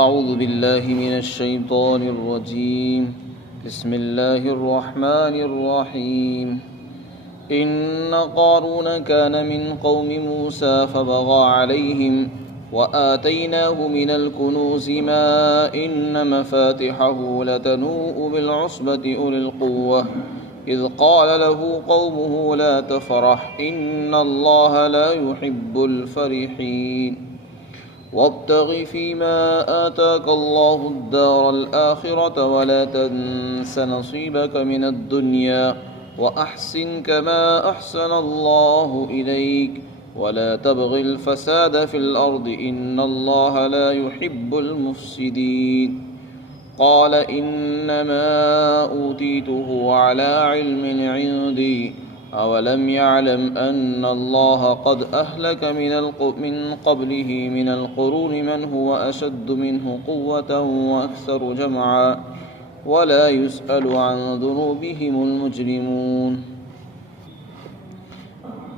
اعوذ باللہ من الشیطان الرجیم بسم اللہ الرحمن الرحیم ان قارون كان من قوم موسى فبغى عليهم وآتيناه من الكنوز ما إن مفاتحه لتنوء بالعصبة أولي القوة إذ قال له قومه لا تفرح إن الله لا يحب الفرحين وابتغ فيما آتاك الله الدار الآخرة ولا تنس نصيبك من الدنيا وأحسن كما أحسن الله إليك ولا تبغ الفساد في الأرض إن الله لا يحب المفسدين قال إنما أوتيته على علم عندي أولم يعلم أن الله قد أهلك من قبله من القرون من هو أشد منه قوة وأكثر جمعا ولا يسأل عن ذنوبهم المجرمون۔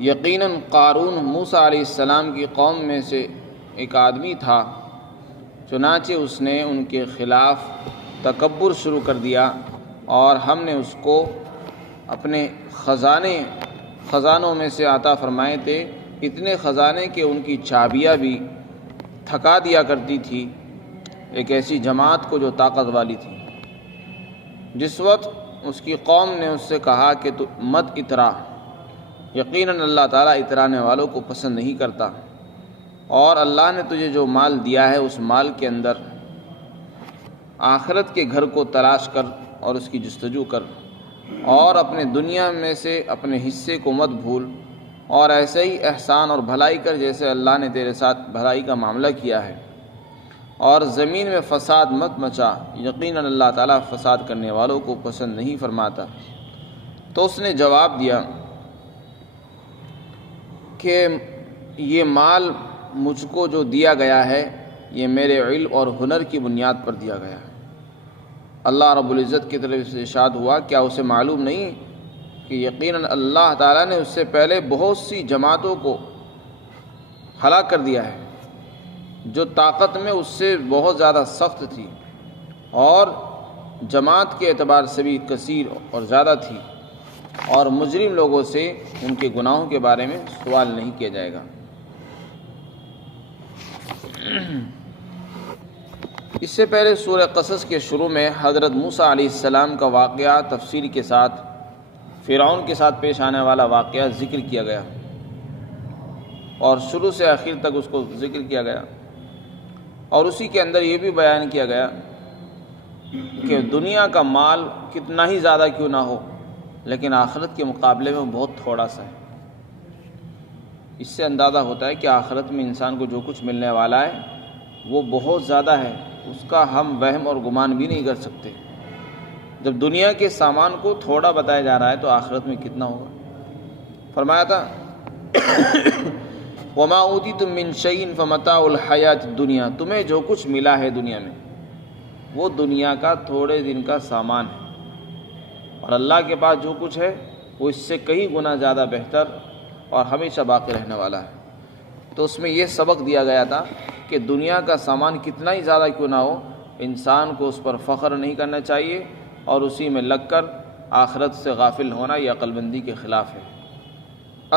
یقیناً قارون موسیٰ علیہ السلام کی قوم میں سے ایک آدمی تھا، چنانچہ اس نے ان کے خلاف تکبر شروع کر دیا اور ہم نے اس کو اپنے خزانوں میں سے عطا فرمائے تھے، اتنے خزانے کہ ان کی چابیاں بھی تھکا دیا کرتی تھی ایک ایسی جماعت کو جو طاقت والی تھی۔ جس وقت اس کی قوم نے اس سے کہا کہ تو مت اترا، یقیناً اللہ تعالیٰ اترانے والوں کو پسند نہیں کرتا، اور اللہ نے تجھے جو مال دیا ہے اس مال کے اندر آخرت کے گھر کو تلاش کر اور اس کی جستجو کر، اور اپنے دنیا میں سے اپنے حصے کو مت بھول، اور ایسے ہی احسان اور بھلائی کر جیسے اللہ نے تیرے ساتھ بھلائی کا معاملہ کیا ہے، اور زمین میں فساد مت مچا، یقیناً اللہ تعالیٰ فساد کرنے والوں کو پسند نہیں فرماتا۔ تو اس نے جواب دیا کہ یہ مال مجھ کو جو دیا گیا ہے یہ میرے علم اور ہنر کی بنیاد پر دیا گیا ہے۔ اللہ رب العزت کی طرف سے ارشاد ہوا، کیا اسے معلوم نہیں کہ یقیناً اللہ تعالیٰ نے اس سے پہلے بہت سی جماعتوں کو ہلاک کر دیا ہے جو طاقت میں اس سے بہت زیادہ سخت تھی اور جماعت کے اعتبار سے بھی کثیر اور زیادہ تھی، اور مجرم لوگوں سے ان کے گناہوں کے بارے میں سوال نہیں کیا جائے گا۔ اس سے پہلے سورہ قصص کے شروع میں حضرت موسیٰ علیہ السلام کا واقعہ تفصیل کے ساتھ فرعون کے ساتھ پیش آنے والا واقعہ ذکر کیا گیا، اور شروع سے آخر تک اس کو ذکر کیا گیا، اور اسی کے اندر یہ بھی بیان کیا گیا کہ دنیا کا مال کتنا ہی زیادہ کیوں نہ ہو لیکن آخرت کے مقابلے میں بہت تھوڑا سا ہے۔ اس سے اندازہ ہوتا ہے کہ آخرت میں انسان کو جو کچھ ملنے والا ہے وہ بہت زیادہ ہے، اس کا ہم وہم اور گمان بھی نہیں کر سکتے۔ جب دنیا کے سامان کو تھوڑا بتایا جا رہا ہے تو آخرت میں کتنا ہوگا۔ فرمایا تھا وَمَا أُوتِيتُم مِّن شَيْءٍ فَمَتَاعُ الْحَيَاةِ الدُّنْيَا، تمہیں جو کچھ ملا ہے دنیا میں وہ دنیا کا تھوڑے دن کا سامان ہے، اور اللہ کے پاس جو کچھ ہے وہ اس سے کئی گنا زیادہ بہتر اور ہمیشہ باقی رہنے والا ہے۔ تو اس میں یہ سبق دیا گیا تھا کہ دنیا کا سامان کتنا ہی زیادہ کیوں نہ ہو، انسان کو اس پر فخر نہیں کرنا چاہیے، اور اسی میں لگ کر آخرت سے غافل ہونا یہ عقل مندی کے خلاف ہے۔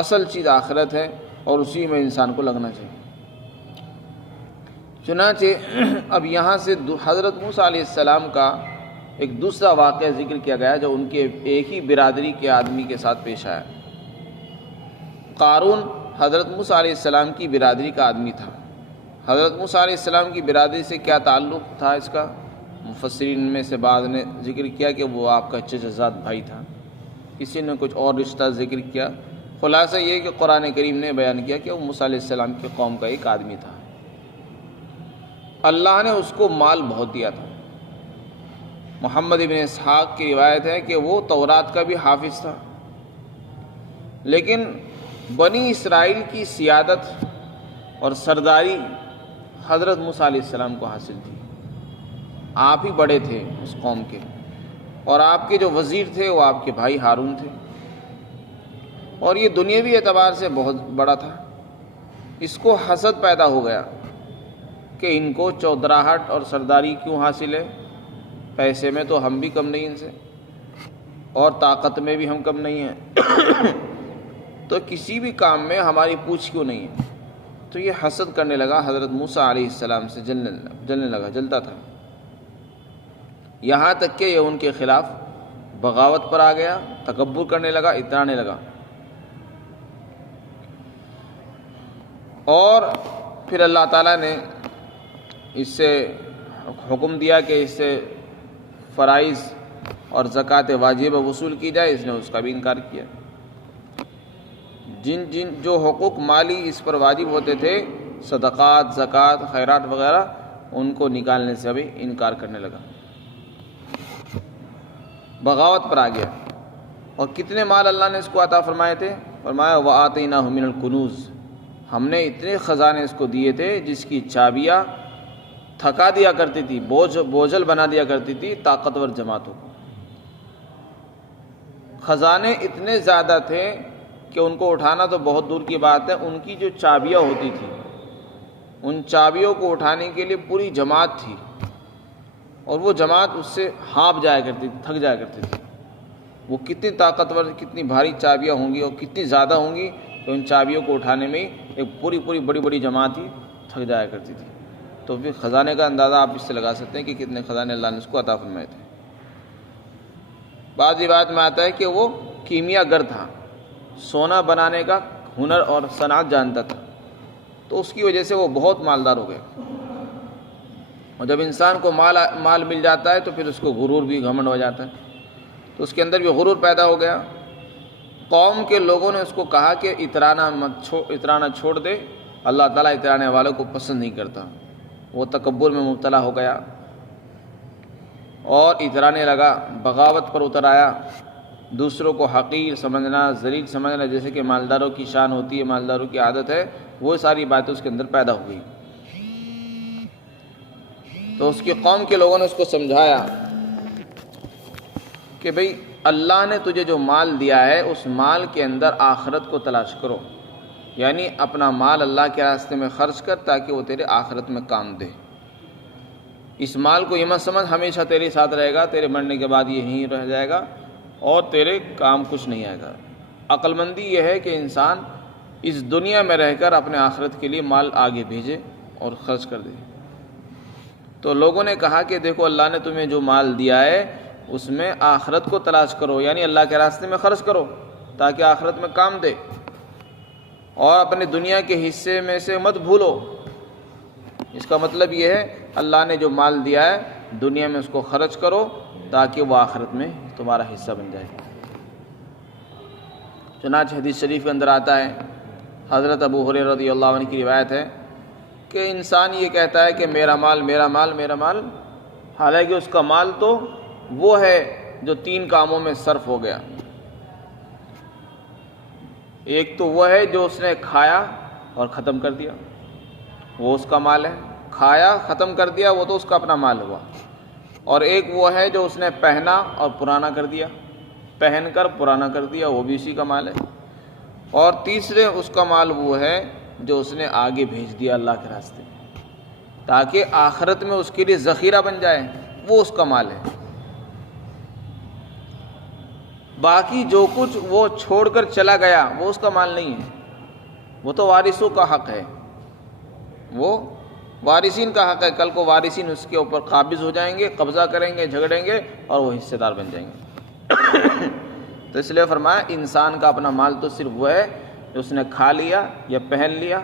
اصل چیز آخرت ہے اور اسی میں انسان کو لگنا چاہیے۔ چنانچہ اب یہاں سے حضرت موسیٰ علیہ السلام کا ایک دوسرا واقعہ ذکر کیا گیا جو ان کے ایک ہی برادری کے آدمی کے ساتھ پیش آیا۔ قارون حضرت موسیٰ علیہ السلام کی برادری کا آدمی تھا۔ حضرت موسیٰ علیہ السلام کی برادری سے کیا تعلق تھا اس کا؟ مفسرین میں سے بعض نے ذکر کیا کہ وہ آپ کا چچا زاد بھائی تھا، کسی نے کچھ اور رشتہ ذکر کیا۔ خلاصہ یہ کہ قرآن کریم نے بیان کیا کہ وہ موسیٰ علیہ السلام کی قوم کا ایک آدمی تھا۔ اللہ نے اس کو مال بہت دیا تھا۔ محمد ابن اسحاق کی روایت ہے کہ وہ تورات کا بھی حافظ تھا، لیکن بنی اسرائیل کی سیادت اور سرداری حضرت موسیٰ علیہ السلام کو حاصل تھی۔ آپ ہی بڑے تھے اس قوم کے، اور آپ کے جو وزیر تھے وہ آپ کے بھائی ہارون تھے، اور یہ دنیاوی اعتبار سے بہت بڑا تھا۔ اس کو حسد پیدا ہو گیا کہ ان کو چودراہٹ اور سرداری کیوں حاصل ہے، پیسے میں تو ہم بھی کم نہیں ان سے، اور طاقت میں بھی ہم کم نہیں ہیں، تو کسی بھی کام میں ہماری پوچھ کیوں نہیں ہے؟ تو یہ حسد کرنے لگا، حضرت موسیٰ علیہ السلام سے جلنے لگا، جلتا تھا، یہاں تک کہ یہ ان کے خلاف بغاوت پر آ گیا، تکبر کرنے لگا، اترانے لگا، اور پھر اللہ تعالیٰ نے اس سے حکم دیا کہ اس سے فرائض اور زکوٰۃ واجبہ وصول کی جائے، اس نے اس کا بھی انکار کیا۔ جو حقوق مالی اس پر واجب ہوتے تھے، صدقات، زکوٰۃ، خیرات وغیرہ، ان کو نکالنے سے بھی انکار کرنے لگا، بغاوت پر آ گیا۔ اور کتنے مال اللہ نے اس کو عطا فرمائے تھے؟ فرمایا وَآتَيْنَاهُ مِنَ الْكُنُوزِ، ہم نے اتنے خزانے اس کو دیے تھے جس کی چابیاں تھکا دیا کرتی تھی، بوجھل بنا دیا کرتی تھی طاقتور جماعتوں کو۔ خزانے اتنے زیادہ تھے کہ ان کو اٹھانا تو بہت دور کی بات ہے، ان کی جو چابیاں ہوتی تھیں، ان چابیوں کو اٹھانے کے لیے پوری جماعت تھی، اور وہ جماعت اس سے ہانپ جایا کرتی تھی، تھک جایا کرتی تھی۔ وہ کتنی طاقتور، کتنی بھاری چابیاں ہوں گی اور کتنی زیادہ ہوں گی کہ ان چابیوں کو اٹھانے میں ایک پوری بڑی جماعت ہی تھک جایا کرتی تھی۔ تو پھر خزانے کا اندازہ آپ اس سے لگا سکتے ہیں کہ کتنے خزانے اللہ نے اس کو عطا فرمائے تھے۔ بعض روایت میں آتا ہے کہ وہ کیمیا گر تھا، سونا بنانے کا ہنر اور صنعت جانتا تھا، تو اس کی وجہ سے وہ بہت مالدار ہو گیا۔ اور جب انسان کو مال مل جاتا ہے تو پھر اس کو غرور بھی، گھمنڈ ہو جاتا ہے، تو اس کے اندر بھی غرور پیدا ہو گیا۔ قوم کے لوگوں نے اس کو کہا کہ اترانا چھوڑ دے، اللہ تعالیٰ اترانے والوں کو پسند نہیں کرتا۔ وہ تکبر میں مبتلا ہو گیا اور اترانے لگا، بغاوت پر اتر آیا، دوسروں کو حقیر سمجھنا، ذلیل سمجھنا، جیسے کہ مالداروں کی شان ہوتی ہے، مالداروں کی عادت ہے، وہ ساری باتیں اس کے اندر پیدا ہو گئی۔ تو اس کی قوم کے لوگوں نے اس کو سمجھایا کہ بھئی اللہ نے تجھے جو مال دیا ہے اس مال کے اندر آخرت کو تلاش کرو، یعنی اپنا مال اللہ کے راستے میں خرچ کر تاکہ وہ تیرے آخرت میں کام دے۔ اس مال کو یہ مت سمجھ ہمیشہ تیرے ساتھ رہے گا، تیرے مرنے کے بعد یہیں رہ جائے گا اور تیرے کام کچھ نہیں آئے گا۔ عقل مندی یہ ہے کہ انسان اس دنیا میں رہ کر اپنے آخرت کے لیے مال آگے بھیجے اور خرچ کر دے۔ تو لوگوں نے کہا کہ دیکھو اللہ نے تمہیں جو مال دیا ہے اس میں آخرت کو تلاش کرو، یعنی اللہ کے راستے میں خرچ کرو تاکہ آخرت میں کام دے، اور اپنے دنیا کے حصے میں سے مت بھولو۔ اس کا مطلب یہ ہے اللہ نے جو مال دیا ہے دنیا میں اس کو خرچ کرو تاکہ وہ آخرت میں تمہارا حصہ بن جائے۔ چنانچہ حدیث شریف کے اندر آتا ہے، حضرت ابو ہریرہ رضی اللہ عنہ کی روایت ہے کہ انسان یہ کہتا ہے کہ میرا مال میرا مال میرا مال، حالانکہ اس کا مال تو وہ ہے جو 3 کاموں میں صرف ہو گیا۔ ایک تو وہ ہے جو اس نے کھایا اور ختم کر دیا، وہ اس کا مال ہے، کھایا ختم کر دیا، وہ تو اس کا اپنا مال ہوا۔ اور ایک وہ ہے جو اس نے پہنا اور پرانا کر دیا، پہن کر پرانا کر دیا، وہ بھی اسی کا مال ہے۔ اور تیسرے اس کا مال وہ ہے جو اس نے آگے بھیج دیا اللہ کے راستے تاکہ آخرت میں اس کے لیے ذخیرہ بن جائے، وہ اس کا مال ہے۔ باقی جو کچھ وہ چھوڑ کر چلا گیا وہ اس کا مال نہیں ہے، وہ تو وارثوں کا حق ہے، وہ وارثین کا حق ہے۔ کل کو وارثین اس کے اوپر قابض ہو جائیں گے، قبضہ کریں گے، جھگڑیں گے اور وہ حصے دار بن جائیں گے۔ تو اس لیے فرمایا انسان کا اپنا مال تو صرف وہ ہے جو اس نے کھا لیا یا پہن لیا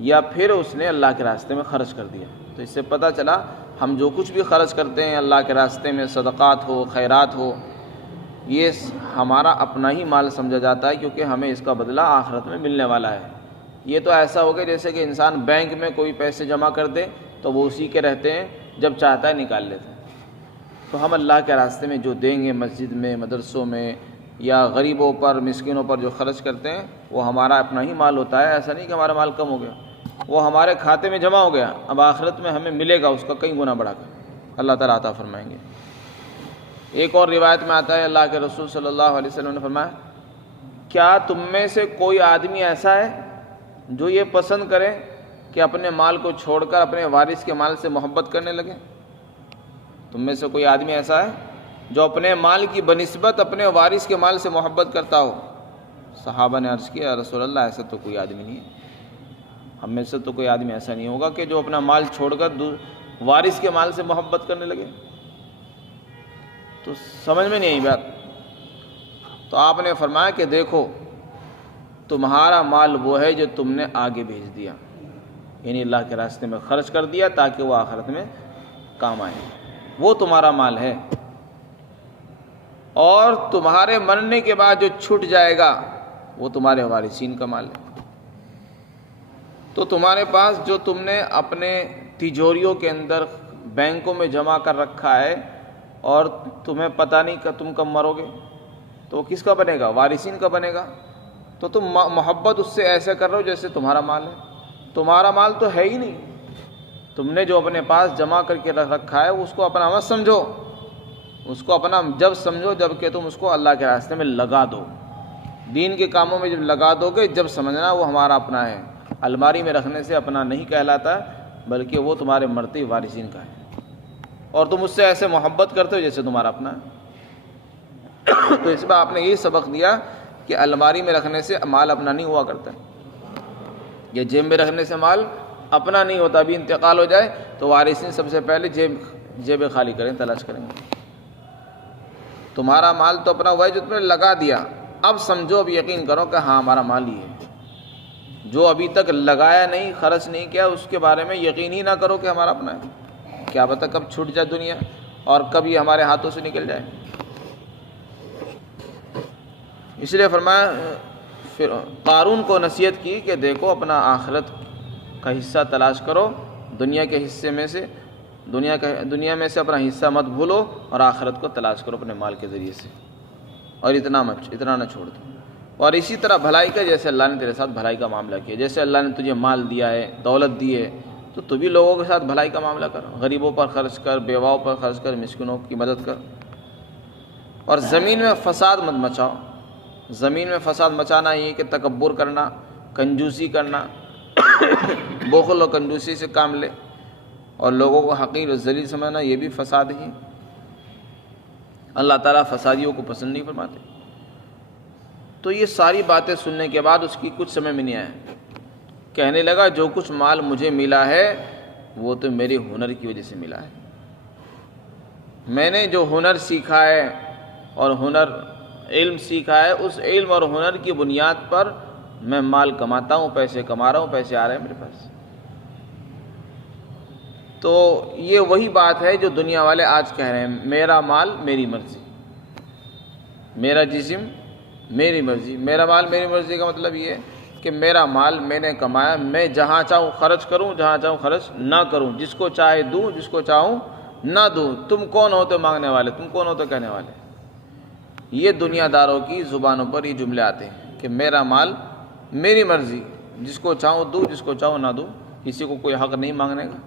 یا پھر اس نے اللہ کے راستے میں خرچ کر دیا۔ تو اس سے پتہ چلا ہم جو کچھ بھی خرچ کرتے ہیں اللہ کے راستے میں، صدقات ہو، خیرات ہو، یہ ہمارا اپنا ہی مال سمجھا جاتا ہے، کیونکہ ہمیں اس کا بدلہ آخرت میں ملنے والا ہے۔ یہ تو ایسا ہو گیا جیسے کہ انسان بینک میں کوئی پیسے جمع کر دے تو وہ اسی کے رہتے ہیں، جب چاہتا ہے نکال لیتا ہے۔ تو ہم اللہ کے راستے میں جو دیں گے، مسجد میں، مدرسوں میں یا غریبوں پر، مسکینوں پر جو خرچ کرتے ہیں، وہ ہمارا اپنا ہی مال ہوتا ہے۔ ایسا نہیں کہ ہمارا مال کم ہو گیا، وہ ہمارے کھاتے میں جمع ہو گیا، اب آخرت میں ہمیں ملے گا اس کا کئی گنا بڑھا کر، اللہ تعالیٰ عطا فرمائیں گے۔ ایک اور روایت میں آتا ہے اللہ کے رسول صلی اللہ علیہ وسلم نے فرمایا، کیا تم میں سے کوئی آدمی ایسا ہے جو یہ پسند کرے کہ اپنے مال کو چھوڑ کر اپنے وارث کے مال سے محبت کرنے لگے؟ تم میں سے کوئی آدمی ایسا ہے جو اپنے مال کی بنسبت اپنے وارث کے مال سے محبت کرتا ہو؟ صحابہ نے عرض کیا، رسول اللہ ایسا تو کوئی آدمی نہیں ہے، ہم میں سے تو کوئی آدمی ایسا نہیں ہوگا کہ جو اپنا مال چھوڑ کر وارث کے مال سے محبت کرنے لگے۔ تو سمجھ میں نہیں آئی بات۔ تو آپ نے فرمایا کہ دیکھو تمہارا مال وہ ہے جو تم نے آگے بھیج دیا، یعنی اللہ کے راستے میں خرچ کر دیا تاکہ وہ آخرت میں کام آئے، وہ تمہارا مال ہے۔ اور تمہارے مرنے کے بعد جو چھٹ جائے گا وہ تمہارے وارثین کا مال ہے۔ تو تمہارے پاس جو تم نے اپنے تجوریوں کے اندر بینکوں میں جمع کر رکھا ہے اور تمہیں پتہ نہیں کہ تم کب مرو گے، تو وہ کس کا بنے گا؟ وارثین کا بنے گا۔ تو تم محبت اس سے ایسے کر رہے ہو جیسے تمہارا مال ہے۔ تمہارا مال تو ہے ہی نہیں، تم نے جو اپنے پاس جمع کر کے رکھا ہے اس کو اپنا مت سمجھو، اس کو اپنا جب سمجھو جب کہ تم اس کو اللہ کے راستے میں لگا دو، دین کے کاموں میں جب لگا دو گے جب سمجھنا وہ ہمارا اپنا ہے۔ الماری میں رکھنے سے اپنا نہیں کہلاتا بلکہ وہ تمہارے مرتے وارثین کا ہے، اور تم اس سے ایسے محبت کرتے ہو جیسے تمہارا اپنا ہے۔ تو اس میں آپ نے یہ سبق دیا کہ الماری میں رکھنے سے مال اپنا نہیں ہوا کرتا، یہ جیب میں رکھنے سے مال اپنا نہیں ہوتا۔ ابھی انتقال ہو جائے تو وارثین سب سے پہلے جیبیں خالی کریں، تلاش کریں گے۔ تمہارا مال تو اپنا ہوا ہے جو تم نے لگا دیا، اب سمجھو، اب یقین کرو کہ ہاں ہمارا مال ہی ہے۔ جو ابھی تک لگایا نہیں، خرچ نہیں کیا، اس کے بارے میں یقین ہی نہ کرو کہ ہمارا اپنا ہے۔ کیا پتہ کب چھوٹ جائے دنیا اور کب یہ ہمارے ہاتھوں سے نکل جائے۔ اس لیے فرمایا، پھر قارون کو نصیحت کی کہ دیکھو اپنا آخرت کا حصہ تلاش کرو، دنیا کے حصے میں سے دنیا میں سے اپنا حصہ مت بھولو، اور آخرت کو تلاش کرو اپنے مال کے ذریعے سے، اور اتنا نہ چھوڑ دو۔ اور اسی طرح بھلائی کا، جیسے اللہ نے تیرے ساتھ بھلائی کا معاملہ کیا، جیسے اللہ نے تجھے مال دیا ہے، دولت دی ہے، تو بھی لوگوں کے ساتھ بھلائی کا معاملہ کر، غریبوں پر خرچ کر، بیواؤں پر خرچ کر، مسکینوں کی مدد کر۔ اور زمین میں فساد مت مچاؤ۔ زمین میں فساد مچانا یہ کہ تکبر کرنا، کنجوسی کرنا، بخل و کنجوسی سے کام لے، اور لوگوں کو حقیر و ذلیل سمجھنا، یہ بھی فساد ہی۔ اللہ تعالیٰ فسادیوں کو پسند نہیں فرماتے۔ تو یہ ساری باتیں سننے کے بعد اس کی کچھ سمجھ میں نہیں آیا، کہنے لگا جو کچھ مال مجھے ملا ہے وہ تو میرے ہنر کی وجہ سے ملا ہے۔ میں نے جو ہنر سیکھا ہے اور علم سیکھا ہے، اس علم اور ہنر کی بنیاد پر میں مال کماتا ہوں، پیسے کما رہا ہوں، پیسے آ رہے ہیں میرے پاس۔ تو یہ وہی بات ہے جو دنیا والے آج کہہ رہے ہیں، میرا مال میری مرضی، میرا جسم میری مرضی۔ میرا مال میری مرضی کا مطلب یہ ہے کہ میرا مال میں نے کمایا، میں جہاں چاہوں خرچ کروں، جہاں چاہوں خرچ نہ کروں، جس کو چاہے دوں، جس کو چاہوں نہ دوں۔ تم کون ہو تو مانگنے والے، تم کون ہو تو کہنے والے۔ یہ دنیا داروں کی زبانوں پر یہ جملے آتے ہیں کہ میرا مال میری مرضی، جس کو چاہوں دوں، جس کو چاہوں نہ دوں، کسی کو کوئی حق نہیں مانگنے کا،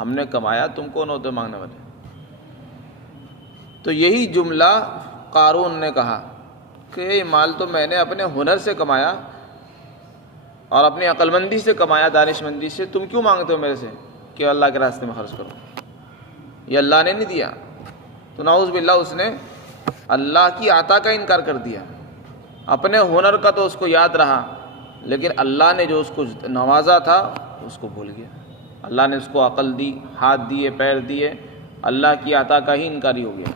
ہم نے کمایا، تم کون ہو تو مانگنے والے۔ تو یہی جملہ قارون نے کہا کہ یہ مال تو میں نے اپنے ہنر سے کمایا اور اپنی عقل مندی سے کمایا، دانش مندی سے، تم کیوں مانگتے ہو میرے سے کہ اللہ کے راستے میں خرچ کرو؟ یہ اللہ نے نہیں دیا۔ تو نعوذ باللہ اس نے اللہ کی عطا کا انکار کر دیا۔ اپنے ہنر کا تو اس کو یاد رہا، لیکن اللہ نے جو اس کو نوازا تھا اس کو بھول گیا۔ اللہ نے اس کو عقل دی، ہاتھ دیے، پیر دیے، اللہ کی عطا کا ہی انکاری ہو گیا۔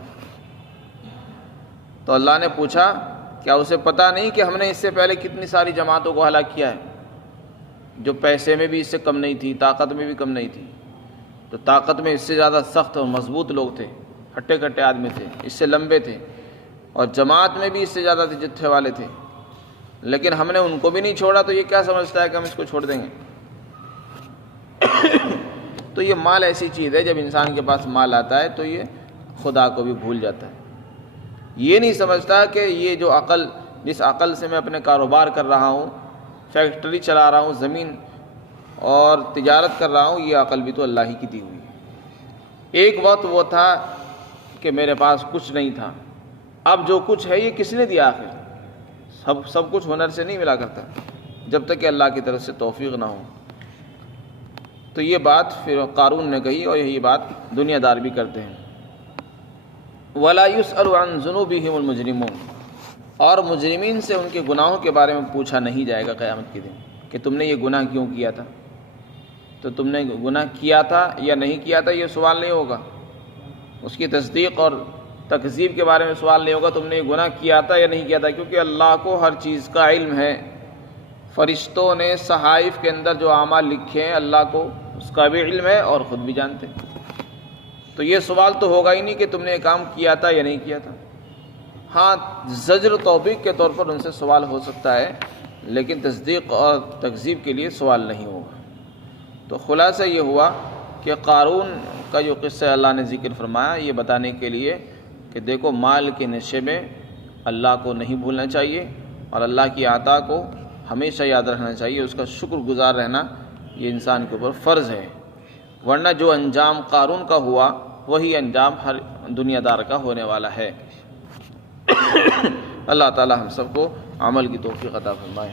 تو اللہ نے پوچھا کیا اسے پتہ نہیں کہ ہم نے اس سے پہلے کتنی ساری جماعتوں کو ہلاک کیا ہے جو پیسے میں بھی اس سے کم نہیں تھی، طاقت میں بھی کم نہیں تھی۔ تو طاقت میں اس سے زیادہ سخت اور مضبوط لوگ تھے، ہٹے کٹے آدمی تھے، اس سے لمبے تھے، اور جماعت میں بھی اس سے زیادہ جتھے والے تھے، لیکن ہم نے ان کو بھی نہیں چھوڑا۔ تو یہ کیا سمجھتا ہے کہ ہم اس کو چھوڑ دیں گے؟ تو یہ مال ایسی چیز ہے، جب انسان کے پاس مال آتا ہے تو یہ خدا کو بھی بھول جاتا ہے۔ یہ نہیں سمجھتا کہ یہ جو عقل، جس عقل سے میں اپنے کاروبار کر رہا ہوں، فیکٹری چلا رہا ہوں، زمین اور تجارت کر رہا ہوں، یہ عقل بھی تو اللہ ہی کی دی ہوئی ہے۔ ایک وقت وہ تھا کہ میرے پاس کچھ نہیں تھا، اب جو کچھ ہے یہ کس نے دیا؟ آخر سب کچھ ہنر سے نہیں ملا کرتا، جب تک کہ اللہ کی طرف سے توفیق نہ ہو۔ تو یہ بات پھر قارون نے کہی اور یہی بات دنیا دار بھی کرتے ہیں۔ وَلَا يُسْأَلُ عَنْ ذُنُوبِهِمُ الْمُجْرِمُونَ، اور مجرمین سے ان کے گناہوں کے بارے میں پوچھا نہیں جائے گا قیامت کے دن کہ تم نے یہ گناہ کیوں کیا تھا، تو تم نے گناہ کیا تھا یا نہیں کیا تھا یہ سوال نہیں ہوگا، اس کی تصدیق اور تکذیب کے بارے میں سوال نہیں ہوگا تم نے یہ گناہ کیا تھا یا نہیں کیا تھا، کیونکہ اللہ کو ہر چیز کا علم ہے۔ فرشتوں نے صحائف کے اندر جو اعمال لکھے ہیں اللہ کو اس کا بھی علم ہے اور خود بھی جانتے ہیں، تو یہ سوال تو ہوگا ہی نہیں کہ تم نے یہ کام کیا تھا یا نہیں کیا تھا۔ ہاں زجر و توبیخ کے طور پر ان سے سوال ہو سکتا ہے، لیکن تصدیق اور تکذیب کے لیے سوال نہیں ہوگا۔ تو خلاصہ یہ ہوا کہ قارون کا جو قصہ اللہ نے ذکر فرمایا یہ بتانے کے لیے کہ دیکھو مال کے نشے میں اللہ کو نہیں بھولنا چاہیے اور اللہ کی عطا کو ہمیشہ یاد رکھنا چاہیے، اس کا شکر گزار رہنا یہ انسان کے اوپر فرض ہے، ورنہ جو انجام قارون کا ہوا وہی انجام ہر دنیا دار کا ہونے والا ہے۔ اللہ تعالی ہم سب کو عمل کی توفیق عطا فرمائے۔